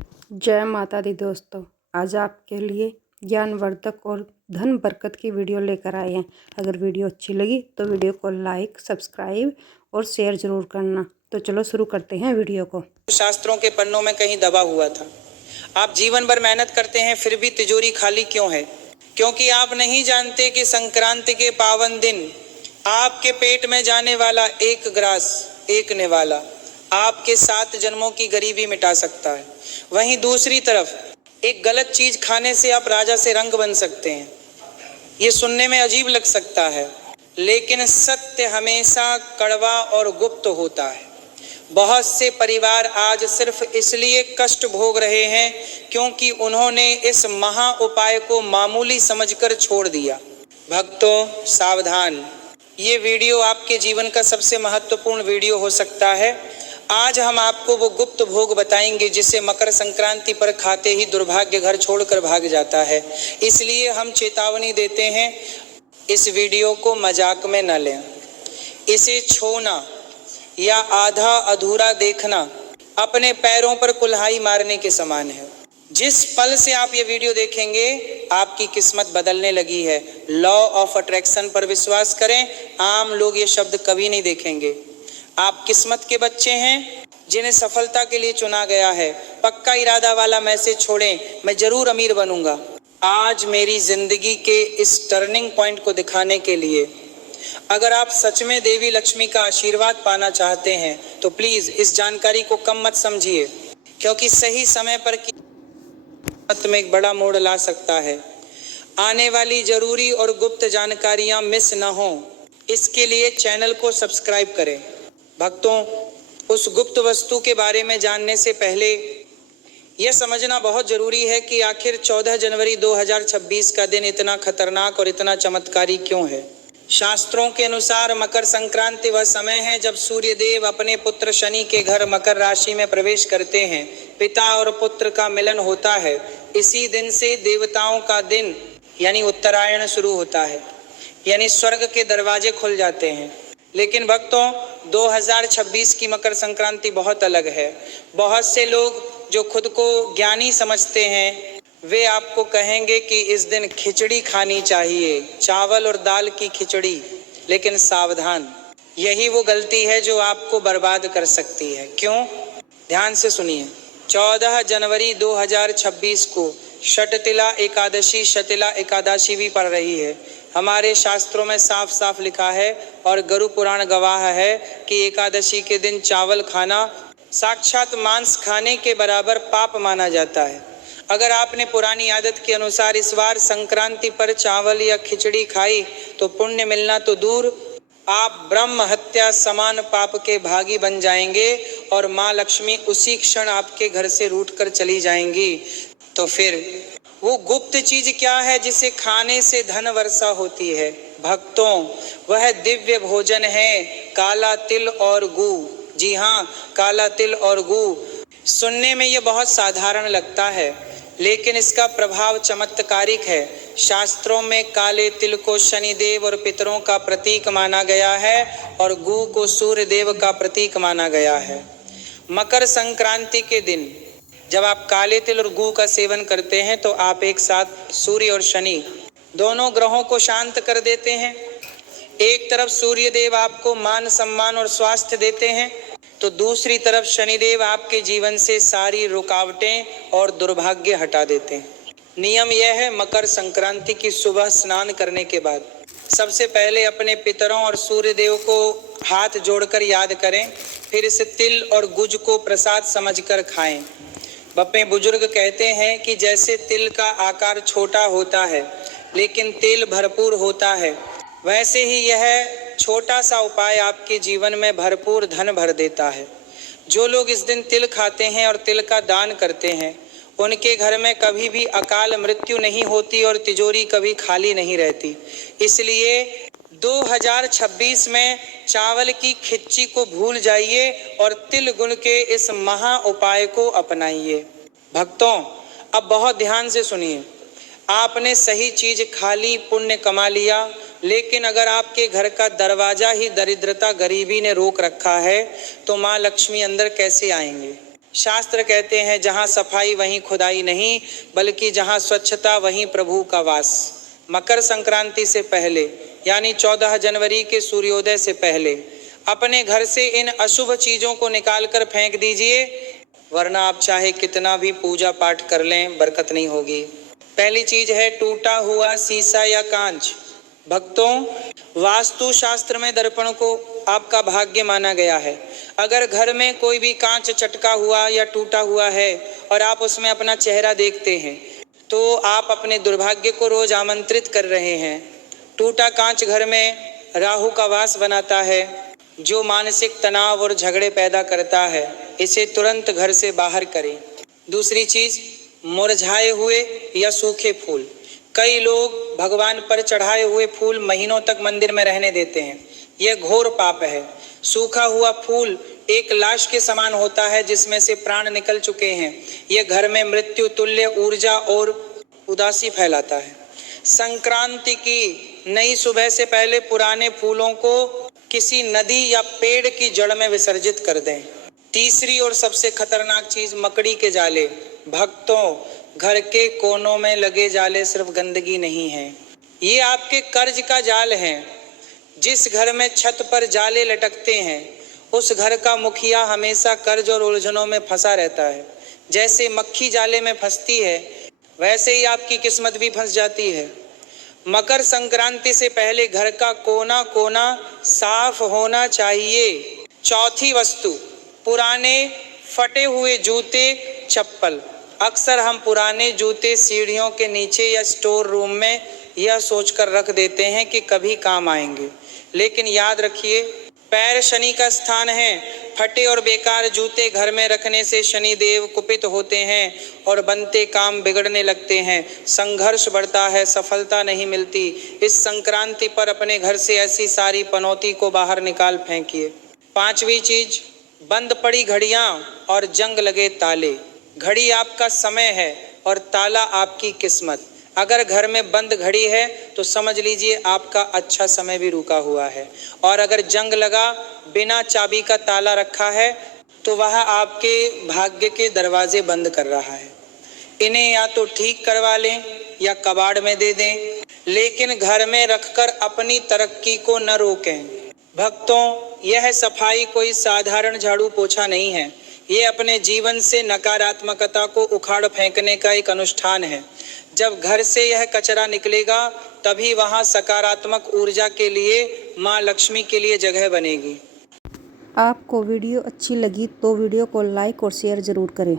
जय माता दी दोस्तों। आज आपके लिए ज्ञानवर्धक और धन बरकत की वीडियो लेकर आए हैं। अगर वीडियो अच्छी लगी तो वीडियो को लाइक, सब्सक्राइब और शेयर ज़रूर करना। तो चलो शुरू करते हैं वीडियो को। शास्त्रों के पन्नों में कहीं दबा हुआ था। आप जीवन भर मेहनत करते हैं फिर भी तिजोरी खाली क्यों है? क्योंकि आप नहीं जानते कि संक्रांति के पावन दिन आपके पेट में जाने वाला एक ग्रास, एक निवाला आपके 7 जन्मों की गरीबी मिटा सकता है। वहीं दूसरी तरफ एक गलत चीज खाने से आप राजा से रंग बन सकते हैं। ये सुनने में अजीब लग सकता है, लेकिन सत्य हमेशा कड़वा और गुप्त होता है। बहुत से परिवार आज सिर्फ इसलिए कष्ट भोग रहे हैं क्योंकि उन्होंने इस महा उपाय को मामूली समझकर छोड़ दिया। भक्तों सावधान, ये वीडियो आपके जीवन का सबसे महत्वपूर्ण वीडियो हो सकता है। आज हम आपको वो गुप्त भोग बताएंगे जिसे मकर संक्रांति पर खाते ही दुर्भाग्य घर छोड़कर भाग जाता है। इसलिए हम चेतावनी देते हैं, इस वीडियो को मजाक में न लें। इसे छूना या आधा अधूरा देखना अपने पैरों पर कुल्हाड़ी मारने के समान है। जिस पल से आप ये वीडियो देखेंगे आपकी किस्मत बदलने लगी है। लॉ ऑफ अट्रैक्शन पर विश्वास करें, आम लोग ये शब्द कभी नहीं देखेंगे। आप किस्मत के बच्चे हैं जिन्हें सफलता के लिए चुना गया है। पक्का इरादा वाला मैसेज छोड़ें, मैं जरूर अमीर बनूंगा। आज मेरी जिंदगी के इस टर्निंग पॉइंट को दिखाने के लिए अगर आप सच में देवी लक्ष्मी का आशीर्वाद पाना चाहते हैं तो प्लीज इस जानकारी को कम मत समझिए, क्योंकि सही समय पर किस्मत में एक बड़ा मोड़ ला सकता है। आने वाली जरूरी और गुप्त जानकारियां मिस न हो, इसके लिए चैनल को सब्सक्राइब करें। भक्तों, उस गुप्त वस्तु के बारे में जानने से पहले यह समझना बहुत जरूरी है कि आखिर 14 जनवरी 2026 का दिन इतना खतरनाक और इतना चमत्कारी क्यों है। शास्त्रों के अनुसार मकर संक्रांति वह समय है जब सूर्य देव अपने पुत्र शनि के घर मकर राशि में प्रवेश करते हैं। पिता और पुत्र का मिलन होता है। इसी दिन से देवताओं का दिन यानी उत्तरायण शुरू होता है, यानी स्वर्ग के दरवाजे खुल जाते हैं। लेकिन भक्तों, 2026 की मकर संक्रांति बहुत अलग है। बहुत से लोग जो खुद को ज्ञानी समझते हैं वे आपको कहेंगे कि इस दिन खिचड़ी खानी चाहिए, चावल और दाल की खिचड़ी। लेकिन सावधान, यही वो गलती है जो आपको बर्बाद कर सकती है। क्यों? ध्यान से सुनिए। 14 जनवरी 2026 को शटतिला एकादशी, शतिला एकादशी भी पड़ रही है। हमारे शास्त्रों में साफ साफ लिखा है और गुरु पुराण गवाह है कि एकादशी के दिन चावल खाना साक्षात मांस खाने के बराबर पाप माना जाता है। अगर आपने पुरानी आदत के अनुसार इस बार संक्रांति पर चावल या खिचड़ी खाई तो पुण्य मिलना तो दूर, आप ब्रह्म हत्या समान पाप के भागी बन जाएंगे और माँ लक्ष्मी उसी क्षण आपके घर से रूठकर चली जाएंगी। तो फिर वो गुप्त चीज क्या है जिसे खाने से धन वर्षा होती है? भक्तों, वह दिव्य भोजन है काला तिल और गू। जी हाँ, काला तिल और गू। सुनने में ये बहुत साधारण लगता है, लेकिन इसका प्रभाव चमत्कारिक है। शास्त्रों में काले तिल को शनिदेव और पितरों का प्रतीक माना गया है और गू को सूर्य देव का प्रतीक माना गया है। मकर संक्रांति के दिन जब आप काले तिल और गू का सेवन करते हैं तो आप एक साथ सूर्य और शनि दोनों ग्रहों को शांत कर देते हैं। एक तरफ सूर्य देव आपको मान सम्मान और स्वास्थ्य देते हैं, तो दूसरी तरफ शनिदेव आपके जीवन से सारी रुकावटें और दुर्भाग्य हटा देते हैं। नियम यह है, मकर संक्रांति की सुबह स्नान करने के बाद सबसे पहले अपने पितरों और सूर्य देव को हाथ जोड़कर याद करें, फिर इस तिल और गुज को प्रसाद समझकर खाएं। अपने बुजुर्ग कहते हैं कि जैसे तिल का आकार छोटा होता है लेकिन तेल भरपूर होता है, वैसे ही यह छोटा सा उपाय आपके जीवन में भरपूर धन भर देता है। जो लोग इस दिन तिल खाते हैं और तिल का दान करते हैं उनके घर में कभी भी अकाल मृत्यु नहीं होती और तिजोरी कभी खाली नहीं रहती। इसलिए 2026 में चावल की खिचड़ी को भूल जाइए और तिल गुड़ के इस महा उपाय को अपनाइए। भक्तों, अब बहुत ध्यान से सुनिए। आपने सही चीज खा ली, पुण्य कमा लिया, लेकिन अगर आपके घर का दरवाजा ही दरिद्रता गरीबी ने रोक रखा है तो माँ लक्ष्मी अंदर कैसे आएंगे? शास्त्र कहते हैं जहाँ सफाई वहीं खुदाई नहीं, बल्कि जहाँ स्वच्छता वहीं प्रभु का वास। मकर संक्रांति से पहले यानी 14 जनवरी के सूर्योदय से पहले अपने घर से इन अशुभ चीजों को निकालकर फेंक दीजिए, वरना आप चाहे कितना भी पूजा पाठ कर लें, बरकत नहीं होगी। पहली चीज है टूटा हुआ शीशा या कांच। भक्तों, वास्तु शास्त्र में दर्पण को आपका भाग्य माना गया है। अगर घर में कोई भी कांच चटका हुआ या टूटा हुआ है और आप उसमें अपना चेहरा देखते हैं तो आप अपने दुर्भाग्य को रोज आमंत्रित कर रहे हैं। टूटा कांच घर में राहु का वास बनाता है, जो मानसिक तनाव और झगड़े पैदा करता है। इसे तुरंत घर से बाहर करें। दूसरी चीज, मुरझाए हुए या सूखे फूल। कई लोग भगवान पर चढ़ाए हुए फूल महीनों तक मंदिर में रहने देते हैं। यह घोर पाप है। सूखा हुआ फूल एक लाश के समान होता है जिसमें से प्राण निकल चुके हैं। यह घर में मृत्यु तुल्य ऊर्जा और उदासी फैलाता है। संक्रांति की नई सुबह से पहले पुराने फूलों को किसी नदी या पेड़ की जड़ में विसर्जित कर दें। तीसरी और सबसे खतरनाक चीज, मकड़ी के जाले। भक्तों, घर के कोनों में लगे जाले सिर्फ गंदगी नहीं है, ये आपके कर्ज का जाल है। जिस घर में छत पर जाले लटकते हैं उस घर का मुखिया हमेशा कर्ज और उलझनों में फंसा रहता है। जैसे मक्खी जाले में फंसती है वैसे ही आपकी किस्मत भी फंस जाती है। मकर संक्रांति से पहले घर का कोना कोना साफ होना चाहिए। चौथी वस्तु, पुराने फटे हुए जूते चप्पल। अक्सर हम पुराने जूते सीढ़ियों के नीचे या स्टोर रूम में यह सोचकर रख देते हैं कि कभी काम आएंगे, लेकिन याद रखिए पैर शनि का स्थान है। फटे और बेकार जूते घर में रखने से शनि देव कुपित होते हैं और बनते काम बिगड़ने लगते हैं। संघर्ष बढ़ता है, सफलता नहीं मिलती। इस संक्रांति पर अपने घर से ऐसी सारी पनौती को बाहर निकाल फेंकिए। पांचवी चीज, बंद पड़ी घड़ियां और जंग लगे ताले। घड़ी आपका समय है और ताला आपकी किस्मत। अगर घर में बंद घड़ी है तो समझ लीजिए आपका अच्छा समय भी रुका हुआ है, और अगर जंग लगा बिना चाबी का ताला रखा है तो वह आपके भाग्य के दरवाजे बंद कर रहा है। इन्हें या तो ठीक करवा लें या कबाड़ में दे दें, लेकिन घर में रखकर अपनी तरक्की को न रोकें। भक्तों, यह सफाई कोई साधारण झाड़ू पोछा नहीं है, ये अपने जीवन से नकारात्मकता को उखाड़ फेंकने का एक अनुष्ठान है। जब घर से यह कचरा निकलेगा तभी वहाँ सकारात्मक ऊर्जा के लिए माँ लक्ष्मी के लिए जगह बनेगी। आपको वीडियो अच्छी लगी तो वीडियो को लाइक और शेयर ज़रूर करें।